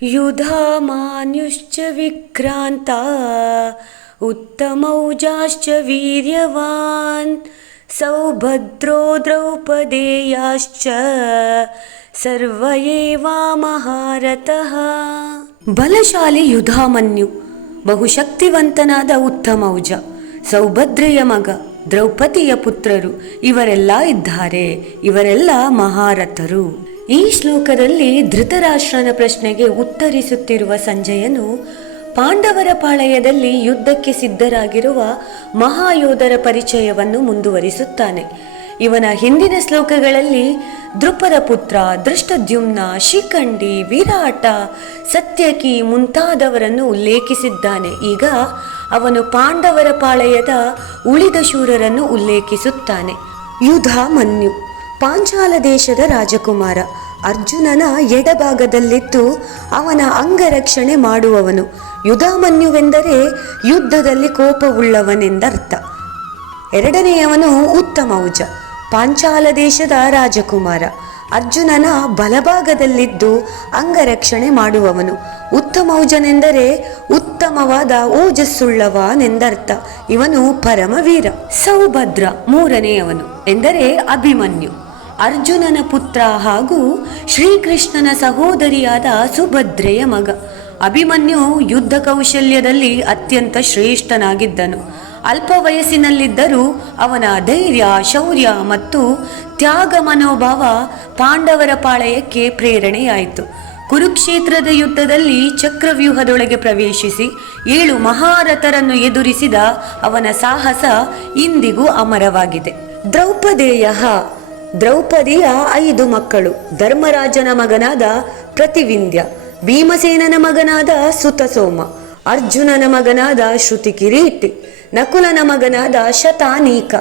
युधामान्युश्च विक्रान्ता उत्तमौजाश्च वीर्यवान् सौभद्रो द्रौपदेयाश्च सर्व एवामहारथः. ಬಲಶಾಲಿ ಯುಧಾಮನ್ಯು, ಬಹುಶಕ್ತಿವಂತನಾದ ಉತ್ತಮೌಜ, ಸೌಭದ್ರೆಯ ಮಗ, ದ್ರೌಪದಿಯ ಪುತ್ರರು ಇವರೆಲ್ಲ ಇದ್ದಾರೆ. ಇವರೆಲ್ಲ ಮಹಾರಥರು. ಈ ಶ್ಲೋಕದಲ್ಲಿ ಧೃತರಾಷ್ಟ್ರನ ಪ್ರಶ್ನೆಗೆ ಉತ್ತರಿಸುತ್ತಿರುವ ಸಂಜಯನು ಪಾಂಡವರ ಪಾಳಯದಲ್ಲಿ ಯುದ್ಧಕ್ಕೆ ಸಿದ್ಧರಾಗಿರುವ ಮಹಾಯೋಧರ ಪರಿಚಯವನ್ನು ಮುಂದುವರಿಸುತ್ತಾನೆ. ಇವನ ಹಿಂದಿನ ಶ್ಲೋಕಗಳಲ್ಲಿ ದೃಪದ ಪುತ್ರ, ದೃಷ್ಟದ್ಯುಮ್ನ, ಶಿಖಂಡಿ, ವಿರಾಟ, ಸತ್ಯಕಿ ಮುಂತಾದವರನ್ನು ಉಲ್ಲೇಖಿಸಿದ್ದಾನೆ. ಈಗ ಅವನು ಪಾಂಡವರ ಪಾಳಯದ ಉಳಿದ ಶೂರರನ್ನು ಉಲ್ಲೇಖಿಸುತ್ತಾನೆ. ಯುಧಾಮನ್ಯು ಪಾಂಚಾಲ ದೇಶದ ರಾಜಕುಮಾರ, ಅರ್ಜುನನ ಎಡಭಾಗದಲ್ಲಿದ್ದು ಅವನ ಅಂಗರಕ್ಷಣೆ ಮಾಡುವವನು. ಯುಧಾಮನ್ಯುವೆಂದರೆ ಯುದ್ಧದಲ್ಲಿ ಕೋಪವುಳ್ಳವನೆಂದರ್ಥ. ಎರಡನೆಯವನು ಉತ್ತಮೌಜ, ಪಾಂಚಾಲ ದೇಶದ ರಾಜಕುಮಾರ, ಅರ್ಜುನನ ಬಲಭಾಗದಲ್ಲಿದ್ದು ಅಂಗರಕ್ಷಣೆ ಮಾಡುವವನು. ಉತ್ತಮೌಜನೆಂದರೆ ಉತ್ತಮವಾದ ಓಜಸ್ಸುಳ್ಳವನೆಂದರ್ಥ. ಇವನು ಪರಮವೀರ. ಸೌಭದ್ರ ಮೂರನೆಯವನು ಎಂದರೆ ಅಭಿಮನ್ಯು, ಅರ್ಜುನನ ಪುತ್ರ ಹಾಗೂ ಶ್ರೀಕೃಷ್ಣನ ಸಹೋದರಿಯಾದ ಸುಭದ್ರೆಯ ಮಗ. ಅಭಿಮನ್ಯು ಯುದ್ಧ ಕೌಶಲ್ಯದಲ್ಲಿ ಅತ್ಯಂತ ಶ್ರೇಷ್ಠನಾಗಿದ್ದನು. ಅಲ್ಪ ವಯಸ್ಸಿನಲ್ಲಿದ್ದರೂ ಅವನ ಧೈರ್ಯ, ಶೌರ್ಯ ಮತ್ತು ತ್ಯಾಗ ಮನೋಭಾವ ಪಾಂಡವರ ಪಾಳಯಕ್ಕೆ ಪ್ರೇರಣೆಯಾಯಿತು. ಕುರುಕ್ಷೇತ್ರದ ಯುದ್ಧದಲ್ಲಿ ಚಕ್ರವ್ಯೂಹದೊಳಗೆ ಪ್ರವೇಶಿಸಿ 7 ಮಹಾರಥರನ್ನು ಎದುರಿಸಿದ ಅವನ ಸಾಹಸ ಇಂದಿಗೂ ಅಮರವಾಗಿದೆ. ದ್ರೌಪದಿಯ 5 ಮಕ್ಕಳು: ಧರ್ಮರಾಜನ ಮಗನಾದ ಪ್ರತಿವಿಂಧ್ಯ, ಭೀಮಸೇನನ ಮಗನಾದ ಸುತಸೋಮ, ಅರ್ಜುನನ ಮಗನಾದ ಶ್ರುತಿಕಿರೀಟಿ, ನಕುಲನ ಮಗನಾದ ಶತಾನೀಕ,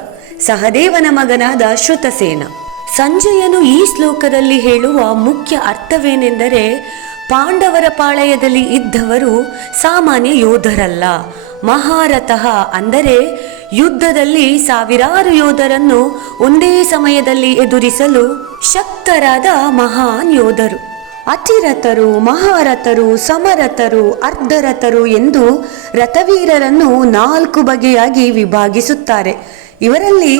ಸಹದೇವನ ಮಗನಾದ ಶ್ರುತಸೇನ. ಸಂಜಯನು ಈ ಶ್ಲೋಕದಲ್ಲಿ ಹೇಳುವ ಮುಖ್ಯ ಅರ್ಥವೇನೆಂದರೆ, ಪಾಂಡವರ ಪಾಳಯದಲ್ಲಿ ಇದ್ದವರು ಸಾಮಾನ್ಯ ಯೋಧರಲ್ಲ. ಮಹಾರಥಃ ಅಂದರೆ ಯುದ್ಧದಲ್ಲಿ ಸಾವಿರಾರು ಯೋಧರನ್ನು ಒಂದೇ ಸಮಯದಲ್ಲಿ ಎದುರಿಸಲು ಶಕ್ತರಾದ ಮಹಾನ್ ಯೋಧರು. ಅತಿರಥರು, ಮಹಾರಥರು, ಸಮರಥರು, ಅರ್ಧರಥರು ಎಂದು ರಥವೀರರನ್ನು 4 ಬಗೆಯಾಗಿ ವಿಭಾಗಿಸುತ್ತಾರೆ. ಇವರಲ್ಲಿ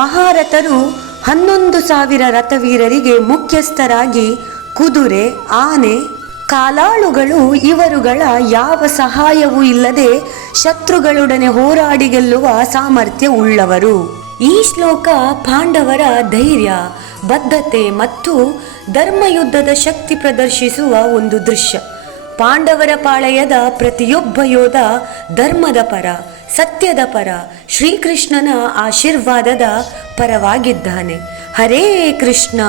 ಮಹಾರಥರು 11,000 ರಥವೀರರಿಗೆ ಮುಖ್ಯಸ್ಥರಾಗಿ ಕುದುರೆ, ಆನೆ, ಕಾಲಾಳುಗಳು ಇವರುಗಳ ಯಾವ ಸಹಾಯವೂ ಇಲ್ಲದೆ ಶತ್ರುಗಳೊಡನೆ ಹೋರಾಡಿ ಗೆಲ್ಲುವ ಸಾಮರ್ಥ್ಯ ಉಳ್ಳವರು. ಈ ಶ್ಲೋಕ ಪಾಂಡವರ ಧೈರ್ಯ, ಬದ್ಧತೆ ಮತ್ತು ಧರ್ಮಯುದ್ಧದ ಶಕ್ತಿ ಪ್ರದರ್ಶಿಸುವ ಒಂದು ದೃಶ್ಯ. ಪಾಂಡವರ ಪಾಳಯದ ಪ್ರತಿಯೊಬ್ಬ ಯೋಧ ಧರ್ಮದ ಪರ, ಸತ್ಯದ ಪರ, ಶ್ರೀಕೃಷ್ಣನ ಆಶೀರ್ವಾದದ ಪರವಾಗಿದ್ದಾನೆ. ಹರೇ ಕೃಷ್ಣ.